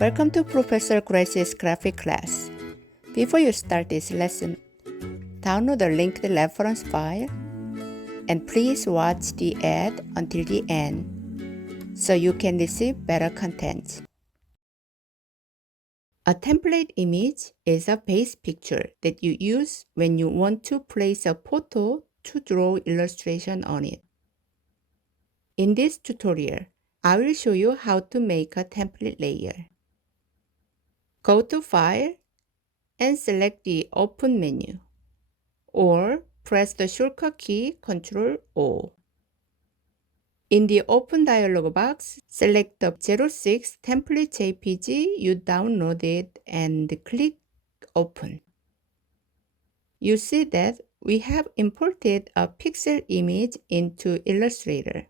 Welcome to Professor Grace's graphic class. Before you start this lesson, download the linked reference file and please watch the ad until the end so you can receive better content. A template image is a base picture that you use when you want to place a photo to draw illustration on it. In this tutorial, I will show you how to make a template layer. Go to File and select the Open menu, or press the shortcut key Ctrl O. In the Open dialog box, select the 06 template JPG you downloaded and click Open. You see that we have imported a pixel image into Illustrator.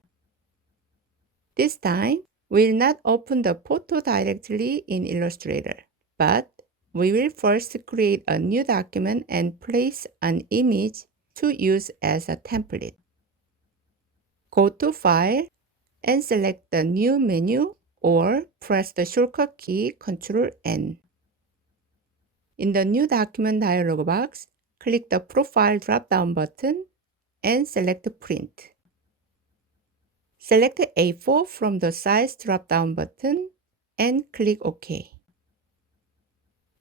This time, we'll not open the photo directly in Illustrator, but we will first create a new document and place an image to use as a template. Go to File and select the New menu or press the shortcut key Ctrl N. In the New Document dialog box, click the Profile drop-down button and select Print. Select A4 from the Size drop-down button and click OK.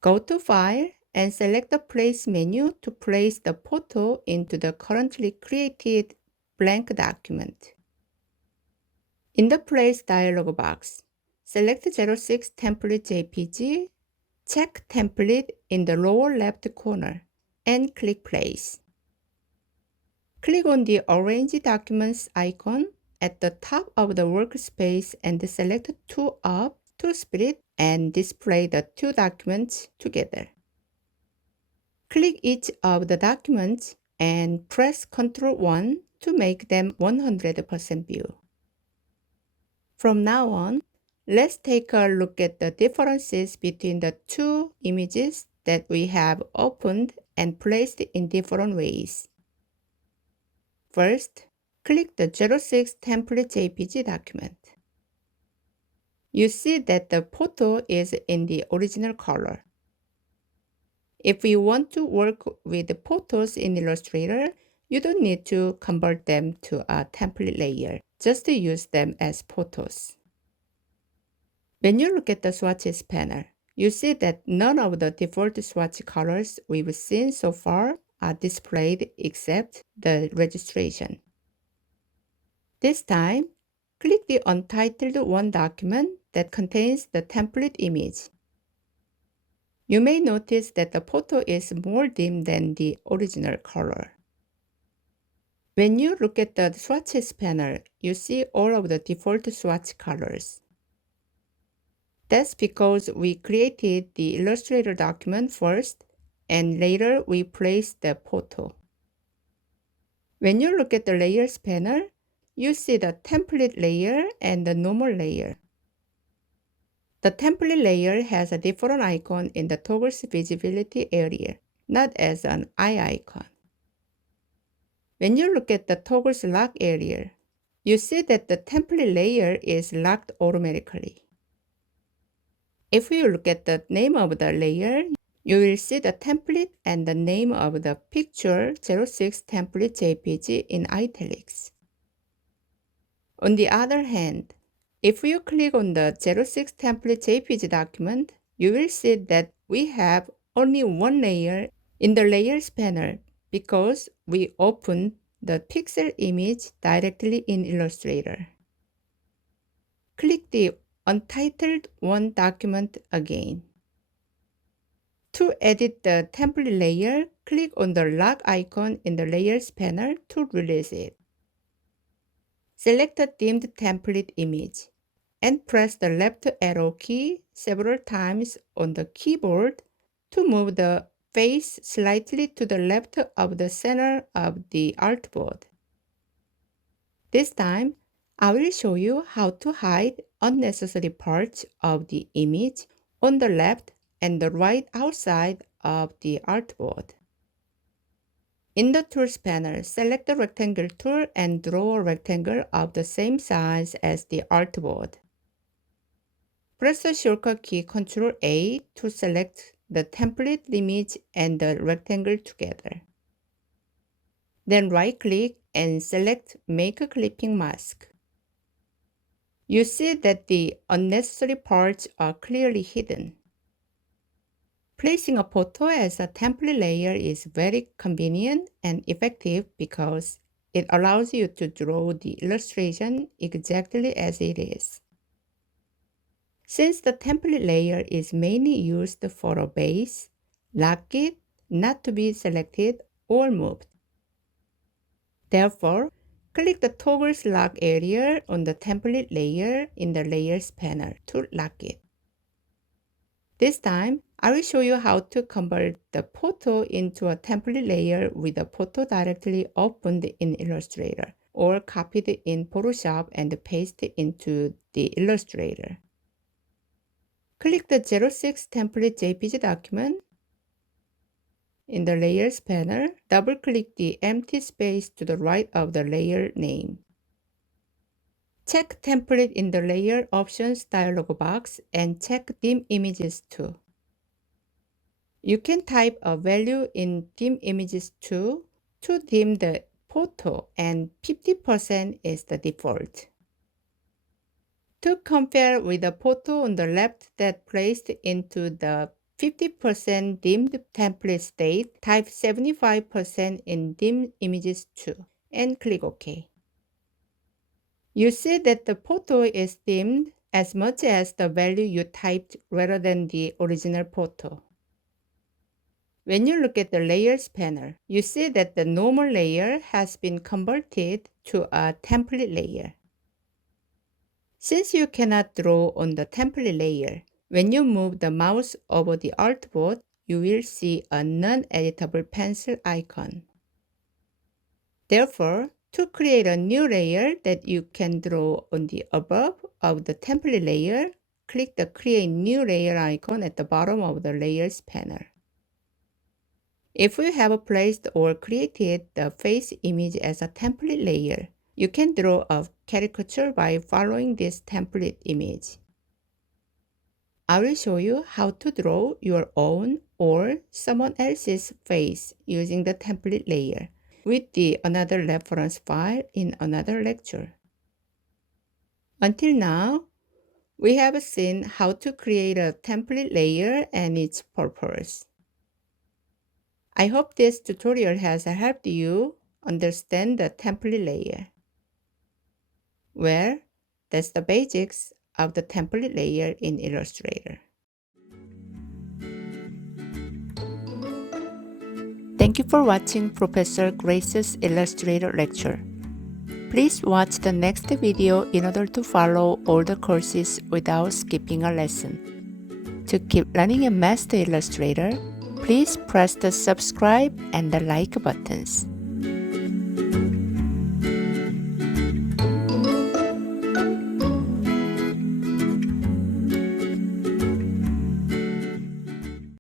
Go to File and select the Place menu to place the photo into the currently created blank document. In the Place dialog box, select 06 Template JPG, check Template in the lower left corner, and click Place. Click on the Arrange Documents icon at the top of the workspace and select Two Up to split and display the two documents together. Click each of the documents and press Ctrl 1 to make them 100% view. From now on, let's take a look at the differences between the two images that we have opened and placed in different ways. First, click the 06 Template JPG document. You see that the photo is in the original color. If you want to work with the photos in Illustrator, you don't need to convert them to a template layer. Just use them as photos. When you look at the swatches panel, you see that none of the default swatch colors we've seen so far are displayed except the registration. This time, click the Untitled 1 document that contains the template image. You may notice that the photo is more dim than the original color. When you look at the swatches panel, you see all of the default swatch colors. That's because we created the Illustrator document first, and later we placed the photo. When you look at the Layers panel, you see the template layer and the normal layer. The template layer has a different icon in the toggles visibility area, not as an eye icon. When you look at the toggles lock area, you see that the template layer is locked automatically. If you look at the name of the layer, you will see the template and the name of the picture 06 template JPG in italics. On the other hand, if you click on the 06 template JPG document, you will see that we have only one layer in the Layers panel because we opened the pixel image directly in Illustrator. Click the Untitled 1 document again. To edit the template layer, click on the lock icon in the Layers panel to release it. Select the dimmed template image and press the left arrow key several times on the keyboard to move the face slightly to the left of the center of the artboard. This time, I will show you how to hide unnecessary parts of the image on the left and the right outside of the artboard. In the Tools panel, select the Rectangle tool and draw a rectangle of the same size as the artboard. Press the shortcut key Ctrl A to select the template image and the rectangle together. Then right-click and select Make a Clipping Mask. You see that the unnecessary parts are clearly hidden. Placing a photo as a template layer is very convenient and effective because it allows you to draw the illustration exactly as it is. Since the template layer is mainly used for a base, lock it not to be selected or moved. Therefore, click the toggles lock area on the template layer in the Layers panel to lock it. This time, I will show you how to convert the photo into a template layer with the photo directly opened in Illustrator or copied in Photoshop and pasted into the Illustrator. Click the 06 template JPG document. In the Layers panel, double-click the empty space to the right of the layer name. Check Template in the Layer Options dialog box and check Dim Images too. You can type a value in Dim Images too to dim the photo, and 50% is the default. To compare with the photo on the left that placed into the 50% dimmed template state, type 75% in Dim Images too and click OK. You see that the photo is dimmed as much as the value you typed rather than the original photo. When you look at the Layers panel, you see that the normal layer has been converted to a template layer. Since you cannot draw on the template layer, when you move the mouse over the artboard, you will see a non-editable pencil icon. Therefore, to create a new layer that you can draw on the above of the template layer, click the Create New Layer icon at the bottom of the Layers panel. If you have placed or created the face image as a template layer, you can draw a caricature by following this template image. I will show you how to draw your own or someone else's face using the template layer with the another reference file in another lecture. Until now, we have seen how to create a template layer and its purpose. I hope this tutorial has helped you understand the template layer. Well, that's the basics of the template layer in Illustrator. Thank you for watching Professor Grace's Illustrator lecture. Please watch the next video in order to follow all the courses without skipping a lesson. To keep learning and master Illustrator, please press the subscribe and the like buttons.